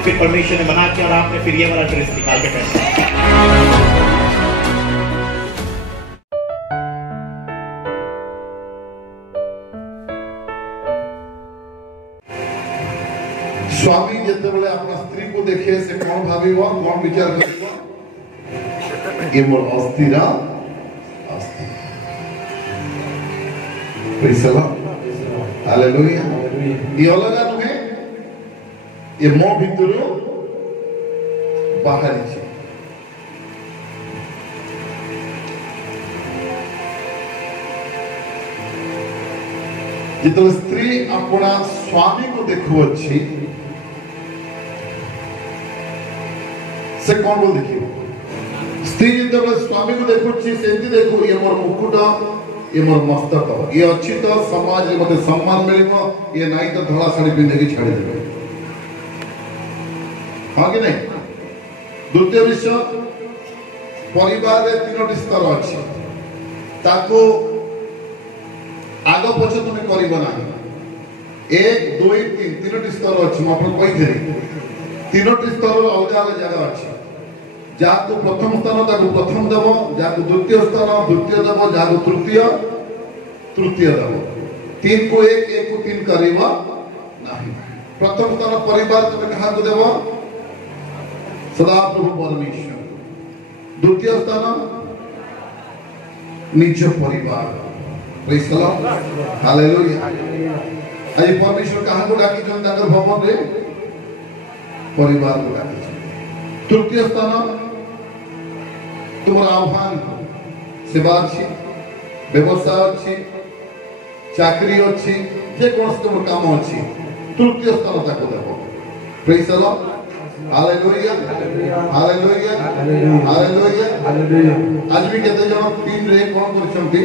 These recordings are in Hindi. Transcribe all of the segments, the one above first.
लेकिन फिर परमेश्वर ने मना किया और आपने फिर ये वाला ड्रेस निकाल के पहना। स्वामी जितेबले अपना स्त्री को देखे से कौन भाविबो कौन विचार करिबो ये मोर अस्थिरा अस्थिर प्रेज द लॉर्ड हालेलुया ये अलगा नुहे ये मो भितरु बाहरी छे जितो स्त्री अपना स्वामी को देखो अच्छी से कौन बोल देखियो स्त्री जब स्वामी को देखो से देखो ये मोर मुकुट ये मोर मस्तक ये अच्छी तो समाज रे मते सम्मान मिलिबो ये नहीं तो धड़ा साड़ी पिंधे के छाड़ी देबे हां कि नहीं द्वितीय विषय परिवार रे तीनोटी स्तर अछि ताको आगो पछ तुमे करिबो नाही 1 2 3 तीनोटी स्तर अछि म आपन कहि देली तीनोटी स्तर अलग अलग जगह अछि जाको प्रथम स्थान ताको प्रथम देव जाको द्वितीय स्थान द्वितीय देव जाको तृतीय तृतीय देव तीन को एक को तीन करिबा नाही प्रथम स्थान परिवार तुमे कहा को देव सदा प्रभु परमेश्वर द्वितीय स्थान निज परिवार प्रेज द लॉर्ड हालेलुया आज परमेश्वर कहा को डाकी जन ताकर भवन रे परिवार को डाकी तृतीय स्थान तुम आह्वान सेवा अच्छी व्यवसाय अच्छी चाकरी अच्छी जे कौन तुम काम अच्छी तृतीय स्थान तक देव praise the lord hallelujah hallelujah hallelujah आज भी केते जन तीन रे कोन करछंती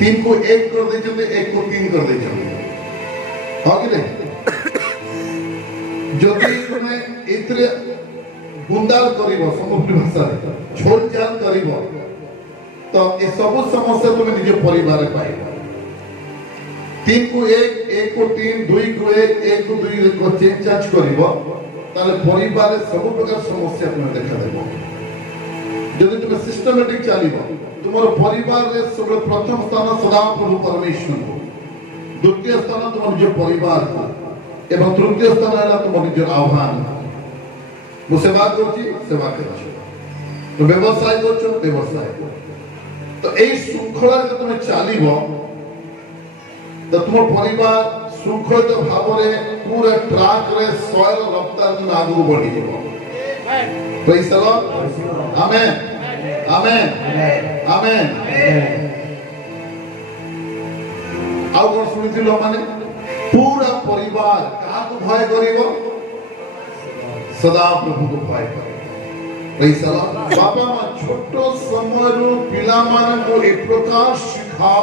तीन को एक कर देछंती एक को तीन कर देछंती हां कि नहीं जदि तुमे इतरे गुंडाल करिवो समुद्री भाषा छोड़ चाल करिवो तो ए सब समस्या तुमे निज परिवार रे पाइबो तीन को एक को तीन दुई को एक को दुई को चेंज चार्ज करिवो ताले परिवार रे सब प्रकार समस्या तुमे देखा देबो जदि तुमे सिस्टमैटिक चलिबो तुमरो परिवार रे सब प्रथम स्थान सदा प्रभु परमेश्वर द्वितीय स्थान तुम निज परिवार को एवं तृतीय स्थान है तुम निज आह्वान मु सेवा करछि सेवा करछि तो व्यवसाय करछो व्यवसाय तो एई शृंखला जे तुमे चालिबो तो तुम परिवार शृंखलित भाव रे पूरा ट्रैक रे सोयल रफ्तार तुम आगु बढ़ी जीवो प्रेज द लॉर्ड आमेन आमेन आमेन आउ कोन सुनिथिलो माने पूरा परिवार का को भय करिवो सदा प्रभु को भय करे प्रेज द लॉर्ड बाबा मा छोटो समयरु पिला मान को एक प्रकार शिखा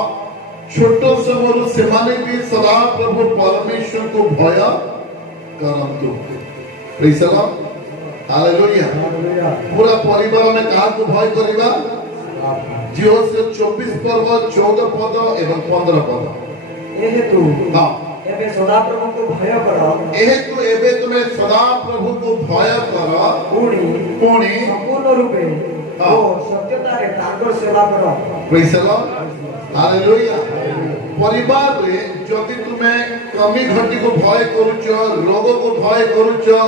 छोटो समयरु से माने भी सदा प्रभु परमेश्वर को भय करंतु प्रेज द लॉर्ड हालेलुया पूरा परिवार में कहा को भय करिबा जियो से 24 पर्व 14 पद एवं 15 पद ए हेतु हां एबे सदा प्रभु को भय करो एहेतु एबे तुमे सदा प्रभु को भय करो पुणी संपूर्ण रूपे ओ सत्यता रे ताकर सेवा करो प्रेज द लॉर्ड हालेलुया परिवार रे जदि तुमे कमी घटी को भय करूचो रोग को भय करूचो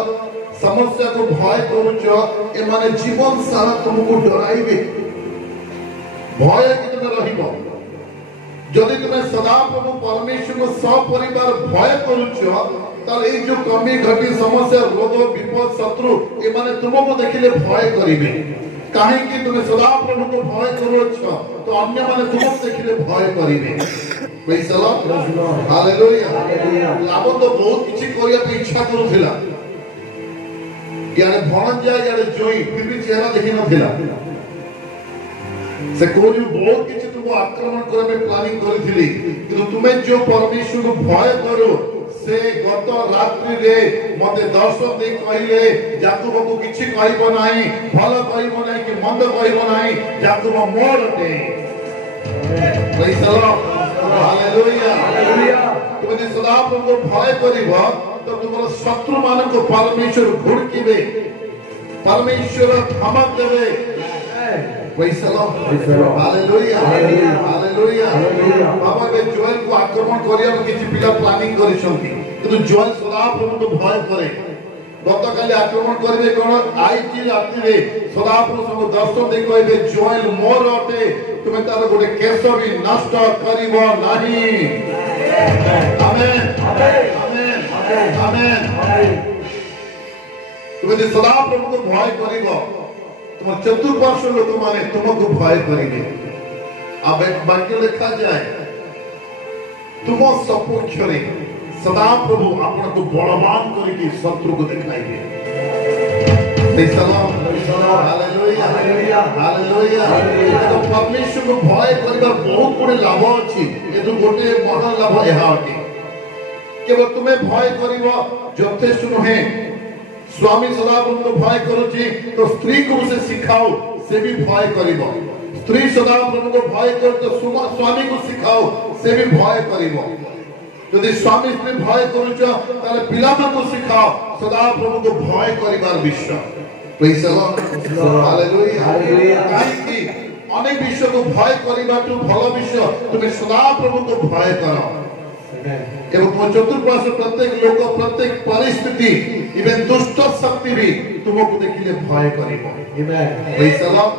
समस्या को भय करूचो ए माने जीवन सारा तुमको डराइबे भय कि तुमे रहिबो जदि तुमे सदा प्रभु परमेश्वर को सब परिवार भय करूचो ताले ए जो कमी घटी समस्या रोग विपद शत्रु ए माने तुमको देखिले भय करिवे काहे कि तुमे सदा प्रभु को भय करूचो तो अन्य माने तुमको देखिले भय करिवे प्रेज द लॉर्ड हालेलुया लाभ तो बहुत किछि करिया पे इच्छा करूथिला यारे भण जाय यारे जोई फिर भी चेहरा देखि नथिला से कोई बहुत किछि तुमको आक्रमण करे में प्लानिंग करिथिली कि तुमे जो परमेश्वर को भय करो से गत रात्रि रे मते दर्शन दे कहिले याकूब को किछि कहइबो नाही भलो कहइबो नाही कि मंद कहइबो नाही याकूब मोर दे praise the lord hallelujah hallelujah तुमे सदा प्रभु भय करिबो तो तुम्हारा शत्रु मान को परमेश्वर घुड़कीबे, परमेश्वर धमक देवे। Hallelujah hallelujah. बाबा के जोएल को आक्रमण करिया किछि पिला प्लानिंग करिसंती, किंतु जोएल सदा प्रभु को भय करे। गतकाली आक्रमण करिवे कोन आईची राति रे सदा प्रभु संग दर्शन दे कहबे जोएल मोर अटे, तुमे तार गोटे केस भी नष्ट करिवो नाही। आमेन आमेन आमेन। तुमे जे सदा प्रभु को भय करिवो, तुम चतुर्पार्श्व लोक माने तुमको भय करेंगे। अब एक वाक्य लिखा जाए, तुम सपक्ष रे सदा प्रभु आपन को बलवान करके शत्रु को दिखाइबे। Hallelujah hallelujah. तो परमेश्वर को भय करबा बहुत बड़े लाभ अछि। ए तो गोटे महान लाभ एहा अटे, केवल तुम्हें भय करिवो यथेष्ट नुहे। स्वामी सदा को भय करुची तो स्त्री को उसे सिखाओ, से भी भय करिवो। स्त्री सदा प्रभु को भय कर तो स्वामी को सिखाओ, से भी भय करिवो। यदि स्वामी स्त्री भय करुच ताले पिला को सिखाओ सदा प्रभु को भय करिवार विषय। Praise the lord hallelujah hallelujah. काहे अनेक विषय को भय करिबाटू भलो विषय तुमे सदा प्रभु को भय करो। एवं तुम चतुर्पार्श्व प्रत्येक लोक प्रत्येक परिस्थिति इवन दुष्ट शक्ति भी तुमको देखिले भय करिवो। Amen praise the lord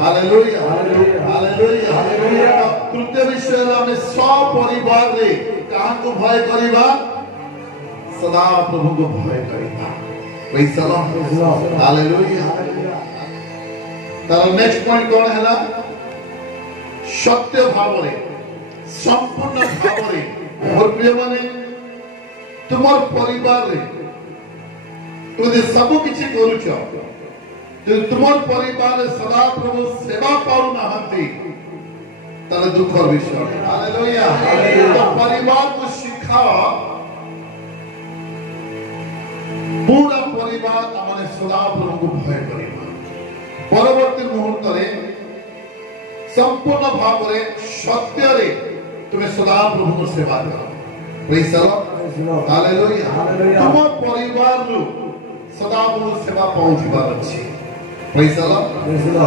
hallelujah hallelujah hallelujah. तृतीय विषय हम सब परिवार रे कहां को भय करिबा, सदा प्रभु को भय करिबा। Praise the lord hallelujah. तार नेक्स्ट पॉइंट कोन हैला, सत्य भाव रे संपूर्ण भाव रे। और प्रिय माने तुमर परिवार रे तुम सब किछि करूछ, तुमर परिवार रे सदा प्रभु सेवा पाउ नहंती ताले दुखर विषय। हालेलुया। तो परिवार को शिखाओ, पूरा परिवार आमने सदा प्रभु को भय करिबा। परवर्ती मुहूर्त रे संपूर्ण भाव रे सत्य रे तुम्हें सदा प्रभु को सेवा करो। Praise the lord hallelujah. तुम परिवार रो सदा प्रभु सेवा पहुंचबार अछि। Praise the lord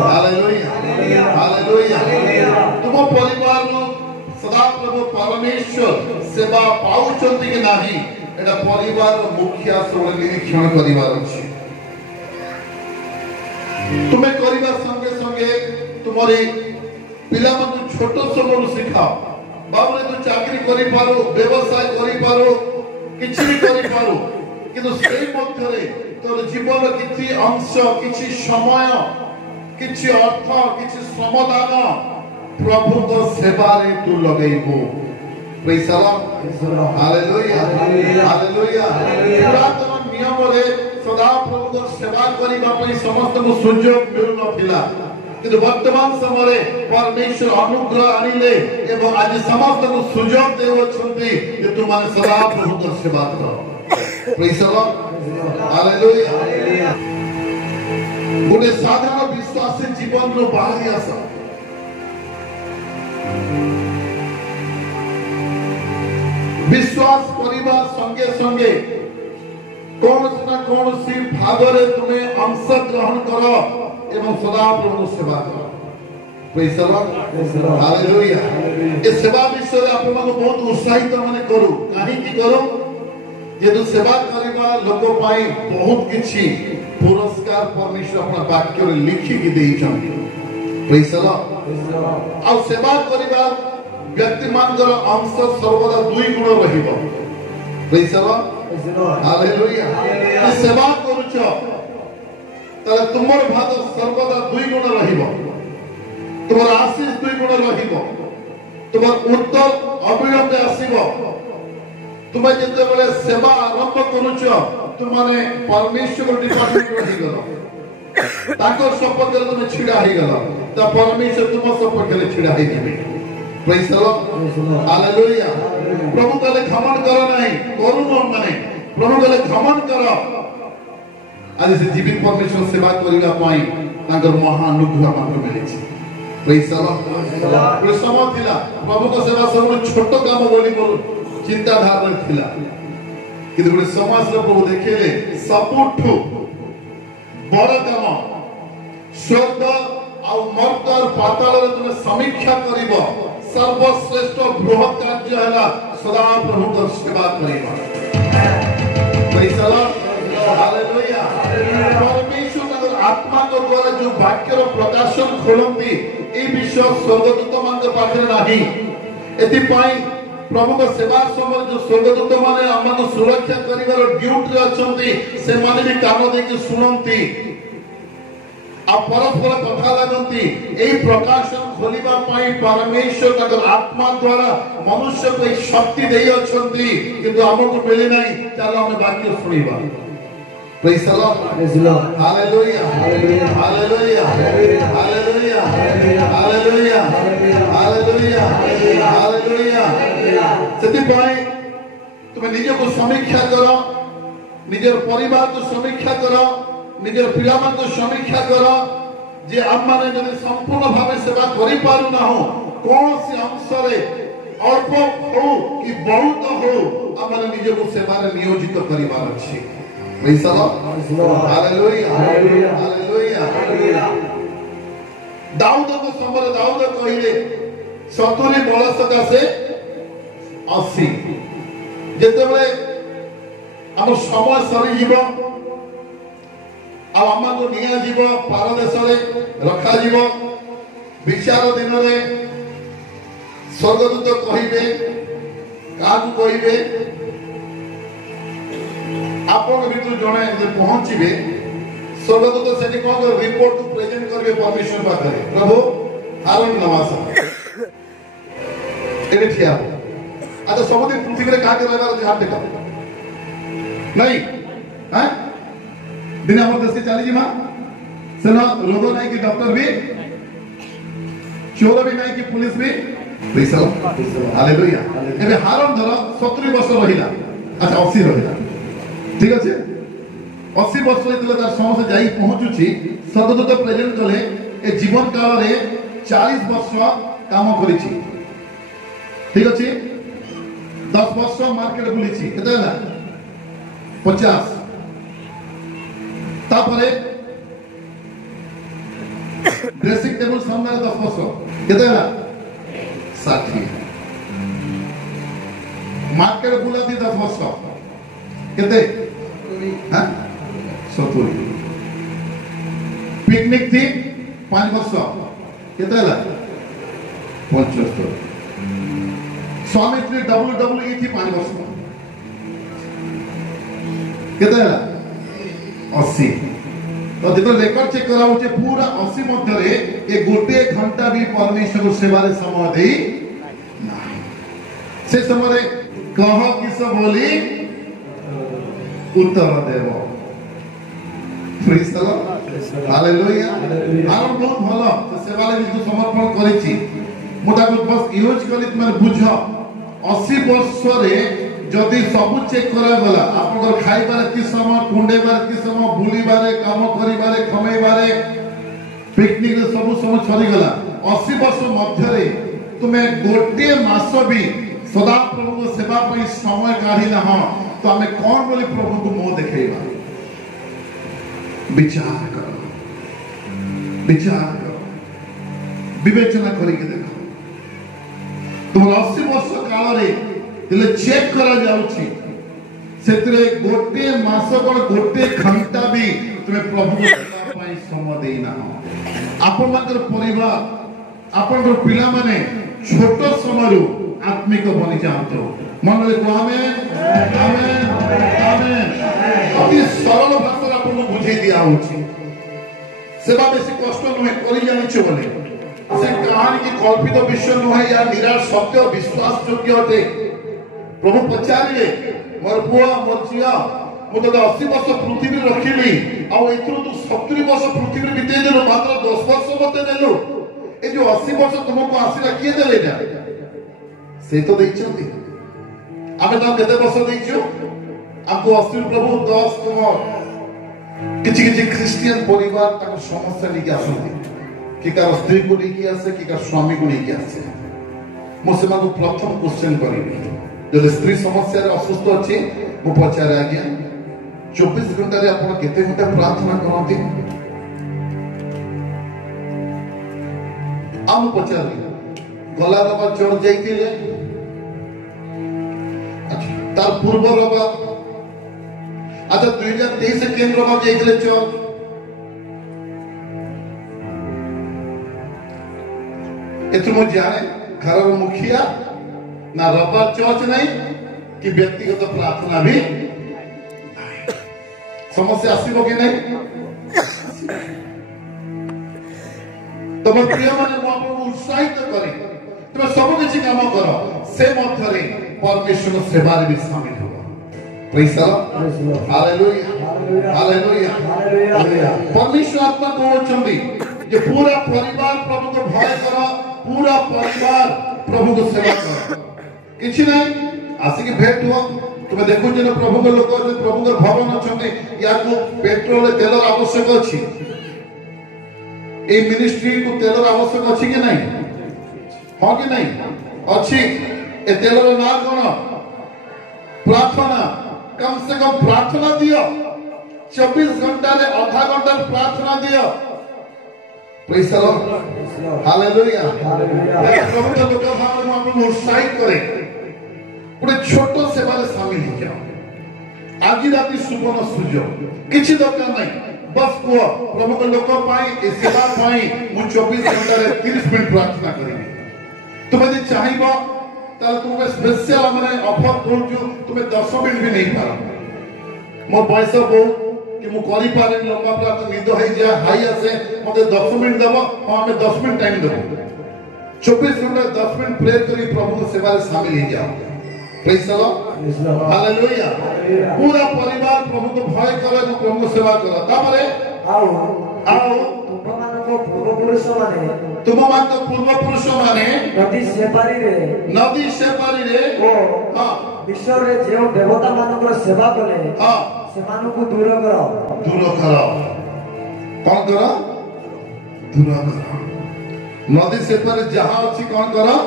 hallelujah hallelujah. तुम परिवार रो सदा प्रभु परमेश्वर सेवा पाउचंती कि नाही एटा परिवार रो मुखिया सब निरीक्षण करिवार अछि। तुम्हें करिवार संगे संगे तुमरी पिला मन छोट समरू सिखाओ। बाबरे तू चाकरी करि पारो, व्यवसाय करि पारो, किछि भी करि पारो, किंतु सेई मध्य रे तोर जीवन किछि अंश, किछि समय, किछि अर्थ, किछि श्रमदान प्रभु को सेवा रे तू लगेबो। Praise the lord hallelujah hallelujah. पुरातन नियम रे सदा प्रभु को सेवा करिबा पई समस्त को सुযোগ मिलु नथिला, किंतु वर्तमान समय परमेश्वर अनुग्रह आनिले एवं आज समस्त को सुযোগ देउछंती जे तुम माने सदा प्रभु को सेवा करो। Praise the lord hallelujah. गुणे साधारण विश्वासी जीवन रो बाहरी आसा विश्वास परिवार संगे संगे कौन सी भाग रे तुम्हें अंश ग्रहण करो एवं सदा प्रभु सेवा करो। Praise the lord hallelujah. ए सेवा विषय रे आपण को बहुत उत्साहित माने करू। काहे की करू, जेतु सेवा करबा लोक पाई बहुत किछि पुरस्कार परमेश्वर अपना वाक्य रे लिखि के देई छथि। Praise the Lord. आ सेवा करबा व्यक्ति मानकर अंश सर्वदा दुई गुण रहिबो। Praise the lord hallelujah. सेवा करूछ ताले तुमर भाग सर्वदा दुई गुण रहिबो, तुमर आशीष दुई गुण रहिबो, तुमर उत्तर अविलंबे आसीबो। तुमे जते बेले सेवा आरंभ करूछ तुम माने परमेश्वर डिपार्टमेंट रहि गलो, ताको सपोर्ट करे तुमे छिडा ही गलो, त परमेश्वर तुम सपोर्ट करे छिडा ही दिबे। Praise the lord hallelujah. प्रभु कहले घमंड करो नहीं, करू न माने प्रभु कहले घमंड करो। आज से जीवित परमेश्वर सेवा करिबा पई तांकर महानुग्रह मात्र मिलिछि। Praise the Lord. पुरे समय थिला प्रभु को सेवा सब छोट काम बोली चिंताधारा थिला, କିନ୍ତୁ ଗୋଟେ ସମାଜର ପ୍ରଭୁ ଦେଖିଲେ ସବୁଠୁ ବଡ଼ କାମ ସ୍ୱର୍ଗ ଆଉ ମର୍ତ୍ତ୍ୟ ପାତାଳରେ ତୁମେ ସମୀକ୍ଷା କରିବ ସର୍ବଶ୍ରେଷ୍ଠ ବୃହତ୍ କାର୍ଯ୍ୟ ହେଲା ସଦାପ୍ରଭୁଙ୍କର ସେବା କରିବା। ହାଲେଲୁୟା। ପରମେଶ୍ୱର ତାଙ୍କର ଆତ୍ମାଙ୍କ ଦ୍ୱାରା ଯୋଉ ବାକ୍ୟର ପ୍ରକାଶନ ଖୋଲନ୍ତି ଏ ବିଷୟ ସ୍ୱର୍ଗଦୂତମାନଙ୍କ ପାଖରେ ନାହିଁ। ଏଥିପାଇଁ ପ୍ରଭୁଙ୍କ ସେବା ସମୟରେ ଯୋଉ ସ୍ୱର୍ଗଦୂତ ମାନେ ଆମକୁ ସୁରକ୍ଷା କରିବାର ଡ୍ୟୁଟିରେ ଅଛନ୍ତି ସେମାନେ ବି କାନ ଦେଇକି ଶୁଣନ୍ତି ଆଉ ପରସ୍ପର କଥା ଲାଗନ୍ତି। ଏହି ପ୍ରକାଶନ ଖୋଲିବା ପାଇଁ ପରମେଶ୍ୱର ତାଙ୍କର ଆତ୍ମା ଦ୍ୱାରା ମନୁଷ୍ୟକୁ ଏହି ଶକ୍ତି ଦେଇଅଛନ୍ତି କିନ୍ତୁ ଆମକୁ ମିଳିନାହିଁ। ଚାଲ ଆମେ ବାକ୍ୟ ଶୁଣିବା। Praise the Lord. Hallelujah. Hallelujah. Hallelujah. Hallelujah. Hallelujah. Hallelujah. ସେଥିପାଇଁ ତୁମେ ନିଜକୁ ସମୀକ୍ଷା କର, ନିଜର ପରିବାରକୁ ସମୀକ୍ଷା କର, ନିଜର ପିଲାମାନଙ୍କୁ ସମୀକ୍ଷା କର ଯେ ଆମମାନେ ଯଦି ସମ୍ପୂର୍ଣ୍ଣ ଭାବେ ସେବା କରିପାରୁନାହୁଁ କୌଣସି ଅଂଶରେ ଅଳ୍ପ ହଉ କି ବହୁତ ହଉ ଆମମାନେ ନିଜକୁ ସେବାରେ ନିୟୋଜିତ କରିବାର ଅଛି। Praise the Lord. Hallelujah. Hallelujah. ଦାଉଦଙ୍କ ସମୟରେ ଦାଉଦ କହିଲେ 70 ବଳ ସକାଶେ 80। ଯେତେବେଳେ ଆମ ସମୟ ସରିଯିବ ଆଉ ଆମକୁ ନିଆଯିବ ପାରଦେଶରେ ରଖାଯିବ ବିଚାର ଦିନରେ ସ୍ୱର୍ଗଦୂତ କହିବେ କାହାକୁ କହିବେ ଆପଣଙ୍କ ଭିତରୁ ଜଣେ ଯେ ପହଞ୍ଚିବେ ସ୍ୱର୍ଗଦୂତ ସେଠି କଣ କରିବେ ରିପୋର୍ଟ ପ୍ରେଜେଣ୍ଟ କରିବେ ପରମେଶ୍ୱର ପାଖରେ। ପ୍ରଭୁ ଆରୋନ ନମାସ ଏଠି ଠିଆ ହବ। ଆଚ୍ଛା ସବୁଦିନ ପୃଥିବୀରେ କାହାକୁ ରହିବାର ଅଛି ହାତ ଦେଖ ନାଇଁ ଦିନେ ଆମର ଦେଶ ଚାଲିଯିମା ସେନ ରୋଗ ନାହିଁ କି ଡକ୍ଟର ବି ଚୋର ବି ନାହିଁ କି ପୁଲିସ ବି। ହାଲେଲୁୟା। ଏବେ ହାରନ ଧର 70 ବର୍ଷ ରହିଲା, ଆଚ୍ଛା 80 ରହିଲା, ঠিক আছে 80 ବର୍ଷ ଯେତେବେଳେ ତାର ସମସ୍ତେ ଯାଇ ପହଞ୍ଚୁଛି ସ୍ୱର୍ଗଦୂତ ପ୍ରେଜେଣ୍ଟ କଲେ ଏ ଜୀବନ କାଳରେ 40 ବର୍ଷ କାମ କରିଛି, ঠিক ଅଛି 10 ବର୍ଷ ମାର୍କେଟ ବୁଲିଛି, କେତେ ହେଲା 50, ତାପରେ ଡ୍ରେସିଂ ଟେବୁଲ ସାମ୍ନାରେ 10 ବର୍ଷ କେତେ ହେଲା 60, ମାର୍କେଟ ବୁଲାନ୍ତି 10 ବର୍ଷ କେତେ 70, ପିକନିକ थी 5 ବର୍ଷ କେତେ ହେଲା 75, स्वामी थी WWE थी 5 ବର୍ଷ କେତେ ହେଲା 80। तो जो रेकर्ड चेक करा पूरा 80 मध्य ये गोटे घंटा भी परमेश्वर सेवा समय दे से समय कह किस बोली उत्तर देव। हालेलुया। आरो बहुत भलो सेवा ले जो समर्पण करिछि मोटा बस यूज करी तुम बुझ 80 वर्ष रे जदि सब चेक करा गला आपन खाइबार कि समय कुंडेबार कि समय बुलीबारे काम करिबारे खमेबारे पिकनिक रे सब समय छरी गला 80 वर्ष मध्य रे तुमे गोटे मास भी सदा प्रभु को सेवा पई समय काढी ना हो तो हमें कौन बोली प्रभु को मुंह देखेबा। विचार करो विवेचना करके देखो तुम 80 वर्ष काल रे दिले चेक करा जाउची सेतरे गोटे मास कोन गोटे घंटा भी तुमे प्रभु को सेवा पई समय देना हो। आपन मात्र परिवार आपन पिला माने छोट समय आत्मिक बनि जातो मन ले को आमेन आमेन आमेन। अति सरल भाषा आपन बुझे दिया होची सेवा बेसी कष्ट नहे करि जानि छ बोले से कहानी की कल्पित विषय नहे या निराश सत्य विश्वास योग्य अटे। प्रभु पचारे मोर पुआ मोर झिया मु तो 80 वर्ष पृथ्वी रखिली आ एथरो तू 70 वर्ष पृथ्वी बिते देलो मात्र 10 वर्ष मते देलो ए जो 80 वर्ष तुमको आसीला किए देले एटा से तो दैछंती आमे तो केते वर्ष दैछु आपको 80 प्रभु 10 तुम किछि किछि क्रिश्चियन परिवार तक समस्या लेके आसंती कि कार स्त्री को लेके आसे कि कार स्वामी को लेके आसे मो से प्रथम क्वेश्चन करी जो स्त्री समस्या रे असुस्थ अछि ମୁଁ ପଚାରେ ଆଜ୍ଞା 24 ଘଣ୍ଟାରେ ଆପଣ କେତେ ଘଣ୍ଟା ପ୍ରାର୍ଥନା କରନ୍ତି? ଆଉ ମୁଁ ପଚାରିଲି ଗଲା ରବିବାର ଚର୍ଚ୍ଚ ଯାଇଥିଲେ, ତାର ପୂର୍ବ ରବିବାର, ଆଚ୍ଛା 2023 କେନ୍ ରବିବାର ଯାଇଥିଲେ ଚର୍ଚ୍ଚ? ଏଥିରୁ ମୁଁ ଜାଣେ ଘରର ମୁଖିଆ ନା ରବିବାର ଚର୍ଚ୍ଚ ନାହିଁ କି ବ୍ୟକ୍ତିଗତ ପ୍ରାର୍ଥନା ବି ସମସ୍ୟା ଆସିବ କି ନାହିଁ? ତମ ପ୍ରିୟମାନେ ମୁଁ ଆପଣଙ୍କୁ ଉତ୍ସାହିତ କରେ ତୁମେ ସବୁ କିଛି କାମ କର, ସେ ମଧ୍ୟରେ ପରମେଶ୍ୱର ସେବାରେ ବି ସାମିଲ ହେବ। ପ୍ରେଜ୍ ଦ ଲର୍ଡ, ହାଲେଲୁୟା, ହାଲେଲୁୟା, ହାଲେଲୁୟା। ପରମେଶ୍ୱର ଆତ୍ମା କହୁଛନ୍ତି ଯେ ପୁରା ପରିବାର ପ୍ରଭୁଙ୍କୁ ଭୟ କର, ପୁରା ପରିବାର ପ୍ରଭୁଙ୍କୁ ସେବା କର। କିଛି ନାହିଁ ଆସିକି ଭେଟ ହୁଅ। ତୁମେ ଦେଖୁଛ ନା ପ୍ରଭୁଙ୍କ ଲୋକ ଅଛନ୍ତି, ପ୍ରଭୁଙ୍କର ଭବନ ଅଛନ୍ତି, ୟାକୁ ପେଟ୍ରୋଲ ତେଲର ଆବଶ୍ୟକ ଅଛି। এই মিনিস্ট্রিକୁ ତେଲର ଆବଶ୍ୟକ ଅଛି କି ନାହିଁ? ହଁ କି ନାହିଁ? ଅଛି। ଏ ତେଲର ନାଁ କ'ଣ? ପ୍ରାର୍ଥନା। କମ ସେ କମ ପ୍ରାର୍ଥନା ଦିଅ। 24 ଘଣ୍ଟାରେ ଅଧା ଘଣ୍ଟାର ପ୍ରାର୍ଥନା ଦିଅ। ପ୍ରେଜ୍ ଦ ଲର୍ଡ, ହାଲେଲୁୟା। ପ୍ରଭୁଙ୍କ ଲୋକ ଭାବରେ ମୁଁ ଆପଣଙ୍କୁ ଉତ୍ସାହିତ କରେ, ଗୋଟେ ଛୋଟ ସେବାରେ ସାମିଲ ହେଇଯାଅ। ଆଜି ରାତି ସୁବର୍ଣ୍ଣ ସୁଯୋଗ, କିଛି ଦରକାର ନାହିଁ, बस कुह प्रभु के लोक ए सेवा मु 24 घंटे 30 मिनट प्रार्थना करी। तुम यदि चाहिब तुम्हें स्पेशल माने ऑफर करूछु, तुम्हें 10 मिनट भी नहीं पार। मो बयस बहुत कि मु करि पारे लंबा प्रार्थना निद हो जा हाई आसे मते 10 मिनट देबो, हमें 10 मिनट टाइम देबो। 24 घंटे 10 मिनट प्रेयर करी प्रभु के सेवा में शामिल हो जाओ। Praise the lord, hallelujah. पूरा परिवार प्रभु को भय करे, प्रभु को सेवा करो। तापरे आओ तुम मान पूर्व पुरुष माने नदी सेपारी रे हां विश्व रे जे देवता मानकर सेवा कले हां से मानकु दूर करो कोन करो दूर करो। नदी सेपारी जहां अछि कोन करो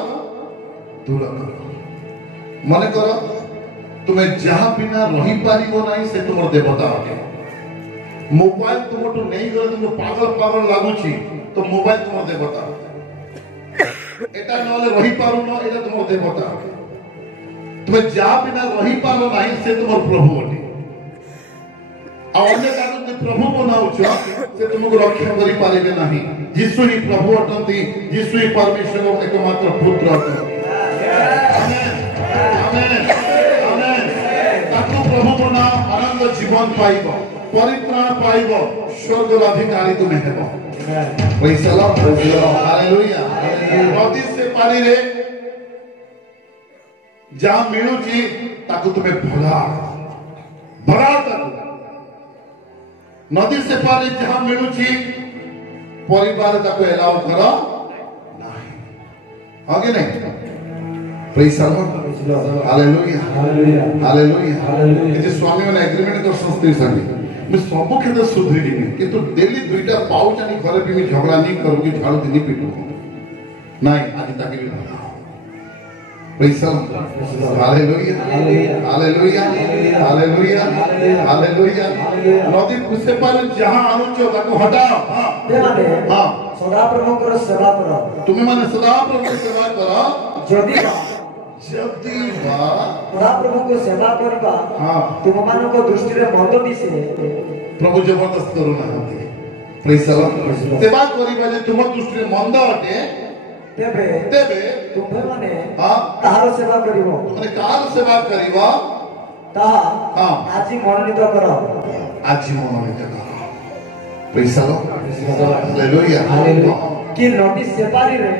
दूर करो। मन कर तुम्हें जहां बिना रही पारिबो नहीं से तुम देवता अटे। मोबाइल तुम नहीं गले तुम पागल पागल लागुची तो मोबाइल तुम देवता। एटा नले रही पारुन एटा तुम देवता। तुम्हें जहां बिना रही पारो नहीं से तुम प्रभु अटे। आ अन्य कारण जे प्रभु बनाउछ से तुमको रक्षा करि पारिबे नहीं। यीशु ही प्रभु अटंती, यीशु ही परमेश्वर एकमात्र पुत्र अटंती। प्रभु को नाम आनंद जीवन पाइब, परित्राण पाइब, स्वर्ग अधिकारी तुम्हें हेबो। Praise the lord, hallelujah. नदी से पानी रे जहां मिलुची ताकू तुम्हें भरा ताकू। नदी से पानी जहां मिलुची परिवार ताकू एलाउ करो नहीं। आगे नहीं। Praise the lord, hallelujah, hallelujah, hallelujah. जे स्वामी माने एग्रीमेंट कर संस्थे संगे मैं सब क्षेत्र सुधरी किंतु डेली दुईटा पाउच आनी घरे भी मैं झगड़ा नहीं करू कि झाड़ू दिनी पिटू नहीं। आज तक भी praise the lord, hallelujah, hallelujah, hallelujah, hallelujah. नदी कुसे पर जहां आनुचो ताको हटाओ। हां सदा प्रभु को सेवा करो। तुम्हें माने सदा प्रभु को सेवा करो। जदी प्रभु को सेवा करबा तुम मान को दृष्टि रे मंद दिसे प्रभु जबरदस्त करू ना। प्रेज द लॉर्ड, सेवा करबा जे तुम दृष्टि रे मंद अटे तेबे तुम माने ताहार सेवा करिवो। माने कार सेवा करिवो ताहा आज मनोनीत करो, आज मनोनीत करो। Praise the lord, hallelujah, hallelujah. कि नदी सेपारी रे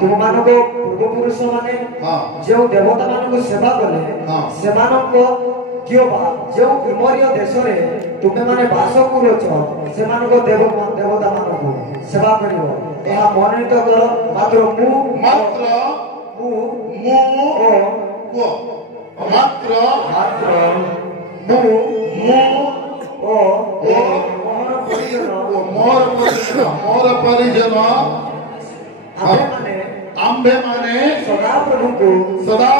तुम मान को पूर्व पुरुष माने जो देवता मान को सेवा कले सेमान को क्यों बा जो विमर्य देश रे तुमे माने वास करूछ सेमान को देवता मान को सेवा करिवो। एहा मनोनीत करो। मात्र मु मोर परिजन आम्भे माने सदा प्रभु को सेवा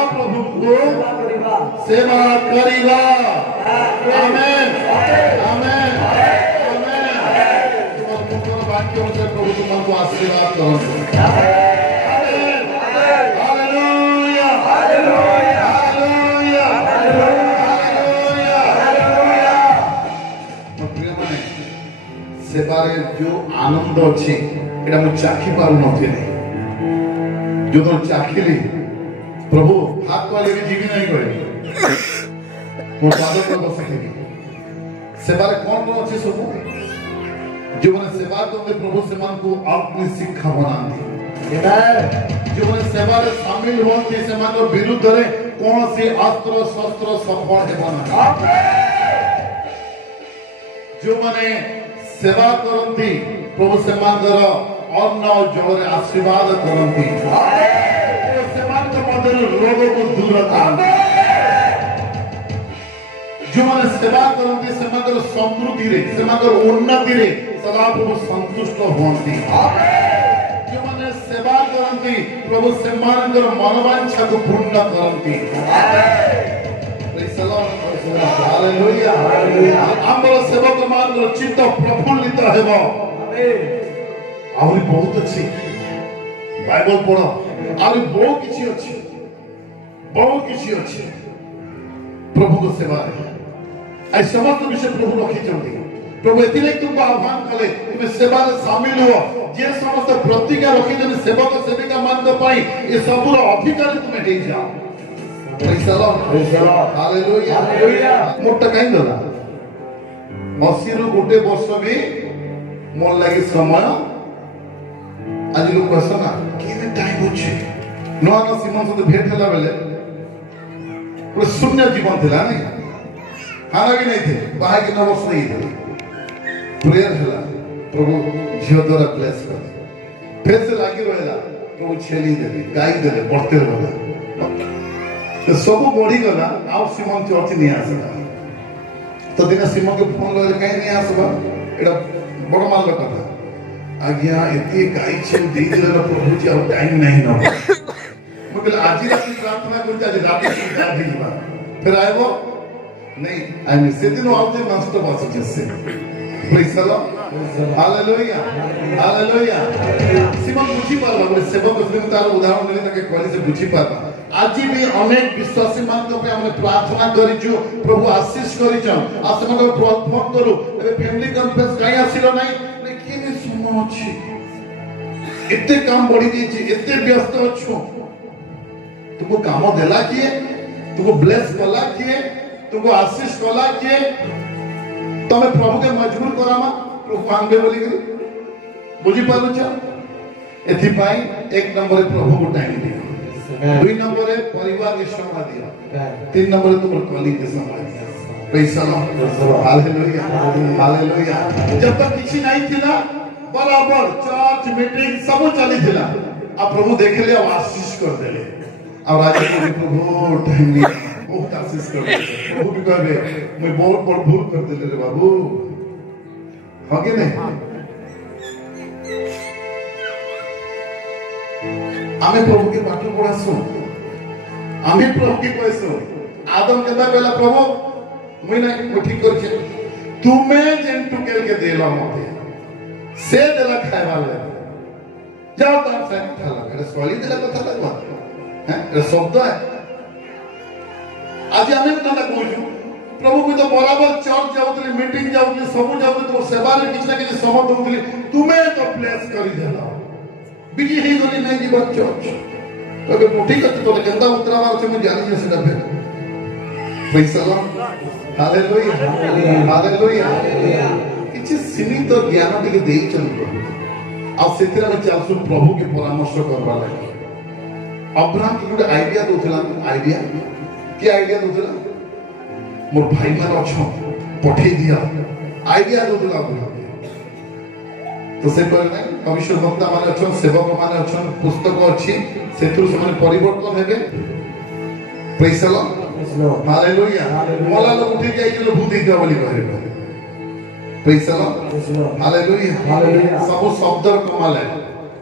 करिबा। आमेन आमेन आमेन। तुम मुखर वाक्य से प्रभु तुमको आशीर्वाद करନ୍ତୁ। Amen hallelujah hallelujah hallelujah hallelujah. प्रिय माने सेवारे जो आनंद अछि एटा मु चाखी पारु नथिले। जो तो चाखिली प्रभु हाथ वाले भी जीवी नहीं करे वो पादों पर बसेगी। सेवारे कौन अच्छे सब जो मैंने सेवा करते प्रभु सेमान को अपनी शिक्षा बनाती। जो मैंने सेवारे शामिल होती सेमान को विरुद्ध रे कौन सी अस्त्र शस्त्र सफल है बना। जो मैंने सेवा करती प्रभु सेमान करो अन्न और जल रे आशीर्वाद करती। रोगों को दूर रखा। जो मैंने सेवा करती सेमाकर समृद्धि रे सेमाकर उन्नति रे सदा प्रभु संतुष्ट होती। जो मैंने सेवा करती प्रभु सेमाकर मनोवांछा को पूर्ण करती। हालेलुया हमर सेवक मान चित्त प्रफुल्लित हेबो। आहुरी बहुत अच्छी बाइबल पढ़ो आहुरी बहुत किछि अछि प्रभु को सेवा आई समस्त विषय प्रभु रखी प्रभु एतिले तुमको आह्वान कले तुम सेवा रे शामिल हो। जे समस्त प्रतिज्ञा रखी सेवक सेविका मान पाई ये सबुर अधिकारी तुम हे जाओ। Praise the lord hallelujah hallelujah. मोटा काई गला 80 रु गोटे वर्ष भी मोर लागि समय आज लोग कहना केने टाइम होछि नुआ न सीमन से भेट होला बेले पूरा शून्य जीवन थिला नहीं खाना भी नहीं थे बाहर के 9 वर्ष नहीं थे। प्रेयर होला प्रभु झियो द्वारा ब्लेस कर फिर से लागी रहला प्रभु छेली देले गाई देले बढ़ते रहला तो सब बढ़ी गला आउ सीमन चर्च नहीं आसला तो दिन सीमन के फोन लगे कहीं नहीं आसबा एटा बड़ मान कथा आज्ञा एती गाई छेल दे देला प्रभु जी और टाइम नहीं न मतलब आज रात प्रार्थना करते आज रात सुधा दिलवा फिर आएबो नहीं आई से दिन आउते नष्ट बास जैसे praise the lord hallelujah hallelujah. Semen बुझी पारबा बोले सेवक से तार उदाहरण देले ताके क्वाली से बुझी पारबा। आज भी अनेक विश्वासी मान पे हमने प्रार्थना करिजु प्रभु आशीष करिजन आ सेमान प्रार्थना करू ए फैमिली कॉन्फ्रेंस काई आसीलो नहीं लेकिन सुनो अछि एते काम बढ़ी दी एते व्यस्त अछु तुमको काम देला किए तुमको ब्लेस कला किए तुमको आशीष कला किए तमे प्रभु के मजबूर करामा प्रभु मांगे बोली करी बुझी पालु छ। एथि पाई एक नंबर प्रभु को टाइम दियो 2 नंबर परिवार के समय दियो 3 नंबर तुम कली के समय दियो। Praise the lord hallelujah hallelujah. जब तक किछि नहीं थिला बराबर चर्च मीटिंग सब चली थिला आ प्रभु देखले आशीष कर देले और आज प्रभु टाइम नहीं बहुत आशीष कर प्रभु भी कहबे मैं बहुत बड़ भूल कर देले रे बाबू हो के नहीं। आमे प्रभु के पाठ पढ़ासु आमे प्रभु के कहसु आदम केदा कहला प्रभु मुई ना ठीक कर छे तुमे जेन टुकेल के देला मते से देला खाइबा ले जाओ तार से खाला अरे सॉली देला कथा लगवा हैं रे शब्द है आज आमे ना कहू प्रभु भी तो बराबर चर्च जाउतली मीटिंग जाउतली सब जाउतली तो सेवा रे किछ ना किछ समझ दउतली तुमे तो प्लेस करी देला बिजी हे गली नहीं जीव चर्च तबे मोठी कत तो केंदा उतरावा से मैं जानी से डबे। Praise the lord hallelujah hallelujah. किछ सीमित ज्ञान टिके देई चलबो आ सेतरा में चालसु प्रभु के परामर्श करबा लागि अब्राहम की गुड आईडिया दोथला आईडिया की आईडिया दोथला मोर भाई मान अच्छो पठे दिया आईडिया दोथला तो से कहले नहीं भविष्य वक्ता माने अच्छो सेवक माने अच्छो पुस्तक अछि सेथुर समान परिवर्तन हेबे। Praise the lord hallelujah. मोला लोग उठी जाई जो भूत दिखा बोली कहरे praise the lord hallelujah hallelujah. सब शब्द कमाल है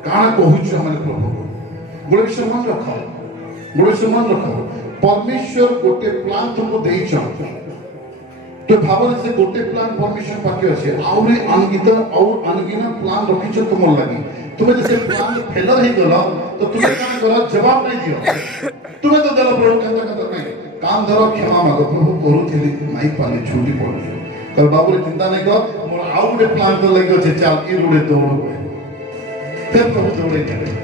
काना कहूछु हमने प्रभु गोटे विषय मन रख गोटे विषय मन रख परमेश्वर गोटे प्लान तुमको देइछ तो भावना से गोटे प्लान परमेश्वर पाके अछि आउरी अनगिनत प्लान रखिछ तुम लागि तुम्हें जैसे प्लान फेलर ही गलो तो तुम्हें काम करो जवाब नहीं दियो तुम्हें तो देलो प्रभु कहता नहीं काम धरो क्षमा मागो प्रभु करूथिली नहीं पाले छुटी पड़ो कल बाबू रे चिंता नहीं कर मोर आउ गोटे प्लान तो लागि अछि चल ई रोडे दौड़ो फिर प्रभु दौड़े जाबे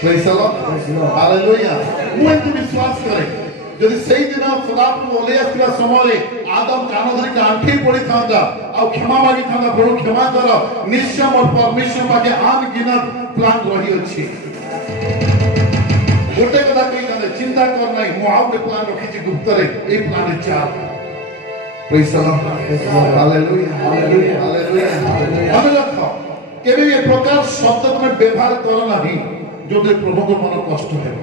प्रेज द लॉर्ड हालेलुया मुझे तो विश्वास करे यदि सही दिन सदाप ओले आसला समय आदम कान धरी आंठी पड़ी थांदा आ क्षमा मागी थांदा प्रभु क्षमा कर निश्चय मोर परमेश्वर मागे आन गिनत प्लान रही अछि गोटे कथा कहि जाने चिंता कर नहीं मु आउ के प्लान रखी छी गुप्त रे ए प्लान चाल praise the lord hallelujah hallelujah hallelujah हमें रखो केबे ये प्रकार शब्द में व्यवहार करो नहीं जो प्रभु को मन कष्ट है